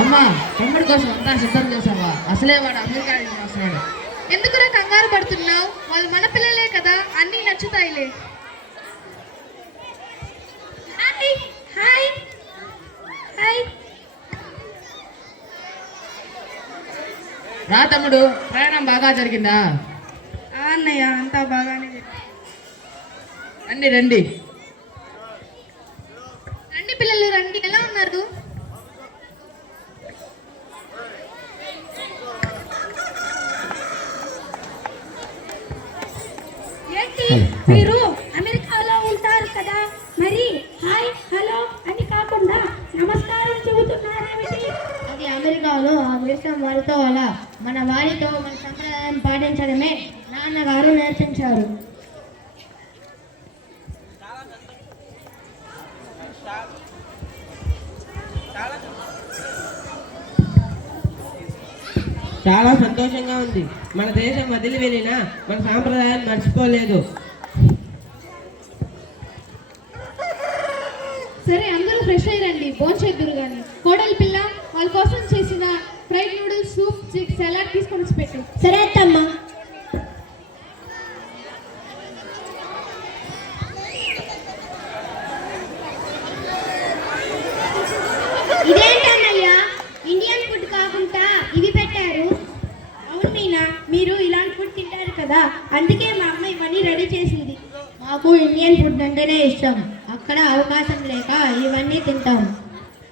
అమ్మా, తమ్ముడి కోసం అంతా సిద్ధం చేసావా? అసలే వాడు అమెరికా వస్తున్నాడు. ఎందుకురా కంగారు పడుతున్నావు? వాళ్ళు మన పిల్లలే కదా, అన్నీ నచ్చుతాయిలే. Hi hi hi. రా తమ్ముడు, ప్రయాణం బాగా జరిగిందా? అన్నయ్య అంతా బాగానే రండి రండి రండి పిల్లలు రండి. ఎలా ఉన్నారు? ఏంటి మీరు అమెరికాలో ఉంటారు కదా, మరి హాయ్ హలో అని కాకుండా నమస్కారం చెబుతున్నారేమిటి? అది అమెరికాలో ఆ దేశం వారితో అలా, మన వారితో మన సంప్రదాయం పాటించడమే నాన్నగారు నేర్పించారు. చాలా సంతోషంగా ఉంది. మన దేశం వదిలి వెళ్ళినా మన సాంప్రదాయాన్ని మర్చిపోలేదు. సరే, అందరూ ఫ్రెష్ అయ్యండి, భోంచేద్దురు కానీ. కోడలి పిల్ల వాళ్ళ కోసం చేసిన ఫ్రైడ్ నూడిల్స్, సూప్, సలాడ్ తీసుకొని పెట్టు. సరే అత్తమ్మా. ఇదేంటన్నయ్యా, ఇండియన్ ఫుడ్ కాకుండా ఇవి పెట్టారు? అవును మీనా, మీరు ఇలాంటి ఫుడ్ తింటారు కదా, అందుకే మా అమ్మ ఇవన్నీ రెడీ చేసింది. మాకు ఇండియన్ ఫుడ్ అంటేనే ఇష్టం. అక్కడ అవకాశం లేక ఇవన్నీ తింటాం.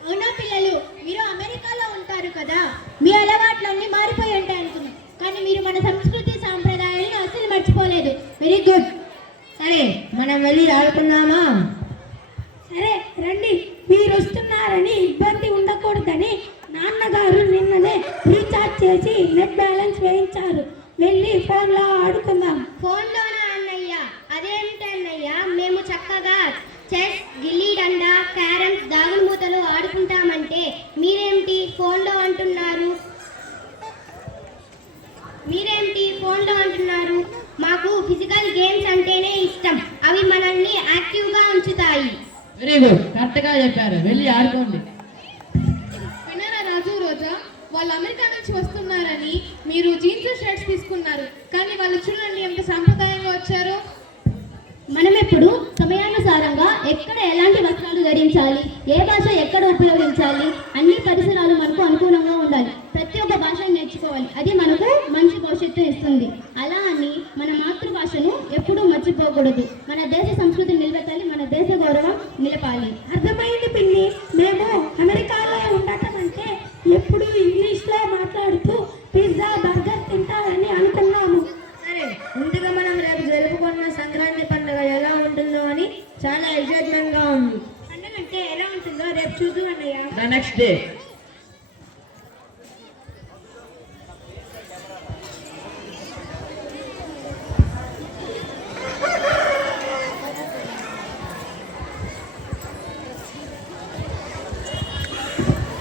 అవునా పిల్లలు, మీరు అమెరికాలో ఉంటారు కదా, మీ అలవాట్లన్నీ మారిపోయి ఉంటాయి అనుకున్నాం, కానీ మీరు మన సంస్కృతి సాంప్రదాయాలను అసలు మర్చిపోలేదు. Very good. సరే, మనం వెళ్ళి ఆడుకుందామా? సరే రండి. మీరు వస్తున్నారని ఇబ్బంది ఉండకూడదని నాన్నగారు నిన్ననే రీఛార్జ్ చేసి నెట్ బ్యాలెన్స్ వేయించారు. వెళ్ళి ఫోన్లో ఆడుకుందాం. ఫోన్లోనా అన్నయ్య? అదేంటి అన్నయ్య, మేము చక్కగా చెస్, గిల్లీ డండా, క్యారమ్స్, దాగుడు మూతలు ఆడుకుంటామంటే మీరేమిటి ఫోన్లో అంటున్నారు? మాకు ఫిజికల్ గేమ్స్ అంటేనే ఇష్టం. అవి మనల్ని యాక్టివ్గా ఉంచుతాయి. వెరీ గుడ్, కరెక్ట్గా చెప్పారు. వెళ్ళి ఆడుకోండి. విన్నారా రాజు, రోజా? వాళ్ళు అమెరికా నుంచి వస్తున్నారని మీరు జీన్స్ షర్ట్స్ తీసుకున్నారు, కానీ వాళ్ళు చూడండి ఎంత సాంప్రదాయంగా వచ్చారో. మనం ఎప్పుడు సమయానుసారంగా ఎక్కడ ఎలాంటి వస్త్రాలు ధరించాలి, ఏ భాష ఎక్కడ ఉపయోగించాలి, అన్ని పరిసరాలు మనకు అనుకూలంగా ఉండాలి. ప్రతి ఒక్క భాషను నేర్చుకోవాలి. అది మనకు మంచి భవిష్యత్తు ఇస్తుంది. అలా అని మన మాతృభాషను ఎప్పుడూ మర్చిపోకూడదు. మన దేశ సంస్కృతిని నిలబెట్టాలి, మన దేశ గౌరవం నిలపాలి. అర్థమైంది పిన్ని. మేము అమెరికాలో ఉండటం అంటే ఎప్పుడు ఇంగ్లీష్లో మాట్లాడుతూ పిజ్జా, బర్గర్ తింటారని అనుకున్నాము. సరే, ముందుగా మనం రేపు జరుపుకున్న సంక్రాంతి పండుగ ఎలా ఉంటుందో అని చాలా ఎక్సైట్మెంట్గా ఉంది. పండుగ అంటే ఎలా ఉంటుందో రేపు చూద్దాం అన్నయ్య. The next day.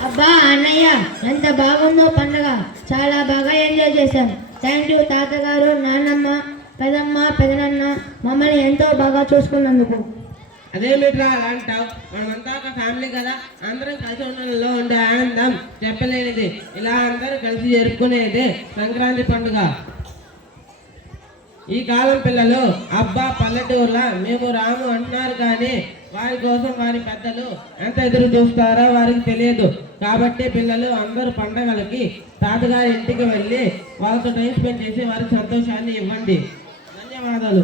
అబ్బా అన్నయ్య, ఎంత బాగుందో పండుగ. చాలా బాగా ఎంజాయ్ చేశాం. థ్యాంక్ యూ తాతగారు, నాన్నమ్మ, పెదమ్మ, పెదనాన్న మమ్మల్ని ఎంతో బాగా చూసుకున్నందుకు. అదేమిట్రా అలా అంటావు? మనమంతా ఒక ఫ్యామిలీ కదా, అందరం కలిసి ఉండడంలో ఉండే ఆనందం చెప్పలేనిది. ఇలా అందరూ కలిసి జరుపుకునేది సంక్రాంతి పండుగ. ఈ కాలం పిల్లలు అబ్బా పల్లెటూరులా మేము రాము అంటున్నారు, కానీ వారి కోసం వారి పెద్దలు ఎంత ఎదురు చూస్తారో వారికి తెలియదు. కాబట్టి పిల్లలు అందరూ పండగలకి తాతగారి ఇంటికి వెళ్ళి వాళ్ళతో టైం స్పెండ్ చేసి వారికి సంతోషాన్ని ఇవ్వండి. ధన్యవాదాలు.